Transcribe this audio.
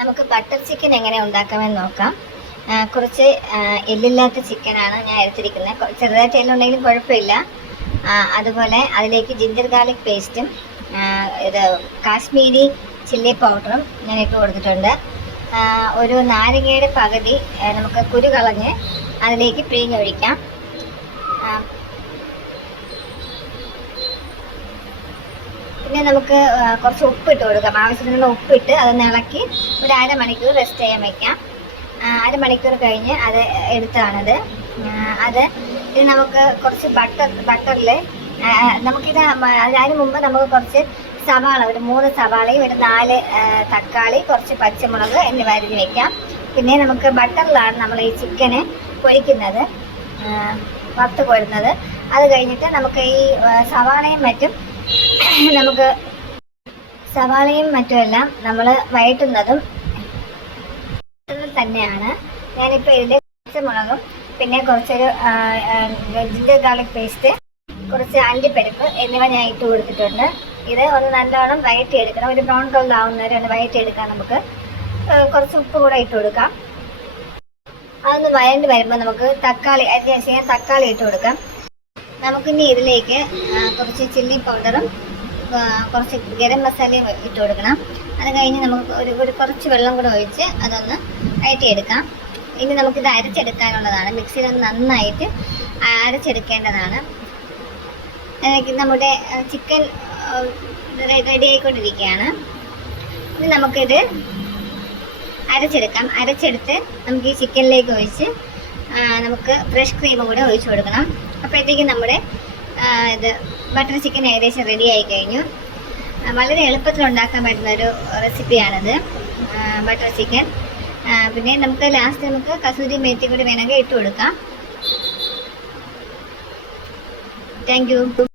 നമുക്ക് butter chicken എങ്ങനെ ഉണ്ടാക്കാമെന്ന് നോക്കാം. കുറച്ച് എല്ലില്ലാത്ത ചിക്കനാണ് ഞാൻ എടുത്തിരിക്കുന്നത്. ചെറുതായിട്ട് എല്ലുണ്ടെങ്കിലും കുഴപ്പമില്ല. അതുപോലെ അതിലേക്ക് ജിഞ്ചർ ഗാർലിക് പേസ്റ്റും ഇത് കാശ്മീരി ചില്ലി പൗഡറും ഞാൻ ഇട്ട് കൊടുത്തിട്ടുണ്ട്. ഒരു നാരങ്ങയുടെ പകുതി നമുക്ക് കുരു കളഞ്ഞ് അതിലേക്ക് പിഴിഞ്ഞൊഴിക്കാം. പിന്നെ നമുക്ക് കുറച്ച് ഉപ്പിട്ട് കൊടുക്കാം. ആവശ്യത്തിനുള്ള ഉപ്പിട്ട് അതൊന്ന് ഇളക്കി ഒരു അരമണിക്കൂർ റെസ്റ്റ് ചെയ്യാൻ വയ്ക്കാം. അരമണിക്കൂർ കഴിഞ്ഞ് അത് എടുത്താണത്. ഇത് നമുക്ക് കുറച്ച് ബട്ടറിൽ നമുക്കിത് അതിന് മുമ്പ് നമുക്ക് കുറച്ച് സവാള, ഒരു 3 സവാളയും ഒരു 4 തക്കാളി, കുറച്ച് പച്ചമുളക് എന്നിവ അരിഞ്ഞ് വയ്ക്കാം. പിന്നെ നമുക്ക് ബട്ടറിലാണ് നമ്മൾ ഈ ചിക്കന് പൊരിക്കുന്നത്, വറുത്ത് കൊഴുന്നത്. അത് കഴിഞ്ഞിട്ട് നമുക്ക് ഈ സവാളയും മറ്റുമെല്ലാം നമ്മൾ വഴറ്റുന്നതും തന്നെയാണ്. ഞാനിപ്പോൾ ഇതിൽ പച്ചമുളകും പിന്നെ കുറച്ചൊരു ജിഞ്ചർ ഗാർലിക് പേസ്റ്റ്, കുറച്ച് അണ്ടിപ്പരിപ്പ് എന്നിവ ഞാൻ ഇട്ട് കൊടുത്തിട്ടുണ്ട്. ഇത് ഒന്ന് നല്ലോണം വഴറ്റിയെടുക്കണം. ഒരു ബ്രൗൺ കളർ ആവുന്നവരെ ഒന്ന് വഴറ്റിയെടുക്കാം. നമുക്ക് കുറച്ച് ഉപ്പ് കൂടെ ഇട്ട് കൊടുക്കാം. അതൊന്ന് വഴണ്ട് വരുമ്പോൾ നമുക്ക് തക്കാളി ഇട്ട് കൊടുക്കാം. നമുക്കിനി ഇതിലേക്ക് കുറച്ച് ചില്ലി പൗഡറും കുറച്ച് ഗരം മസാലയും ഇട്ട് കൊടുക്കണം. അത് കഴിഞ്ഞ് നമുക്ക് ഒരു കുറച്ച് വെള്ളം കൂടെ ഒഴിച്ച് അതൊന്ന് വഴറ്റിയെടുക്കാം. ഇനി നമുക്കിത് അരച്ചെടുക്കാനുള്ളതാണ്. മിക്സിയിൽ ഒന്ന് നന്നായിട്ട് അരച്ചെടുക്കേണ്ടതാണ്. നമ്മുടെ ചിക്കൻ റെഡി ആയിക്കൊണ്ടിരിക്കുകയാണ്. ഇനി നമുക്കിത് അരച്ചെടുക്കാം. അരച്ചെടുത്ത് നമുക്ക് ഈ ചിക്കനിലേക്ക് ഒഴിച്ച് നമുക്ക് ഫ്രഷ് ക്രീമും കൂടെ ഒഴിച്ചു കൊടുക്കണം. അപ്പോഴത്തേക്കും നമ്മുടെ ഇത് ബട്ടർ ചിക്കൻ ഏകദേശം റെഡി ആയി കഴിഞ്ഞു. വളരെ എളുപ്പത്തിൽ ഉണ്ടാക്കാൻ പറ്റുന്നൊരു റെസിപ്പിയാണിത്, ബട്ടർ ചിക്കൻ. പിന്നെ നമുക്ക് ലാസ്റ്റ് നമുക്ക് കസൂരി മേത്തി കൂടി വേണമെങ്കിൽ ഇട്ട് കൊടുക്കാം. Thank you.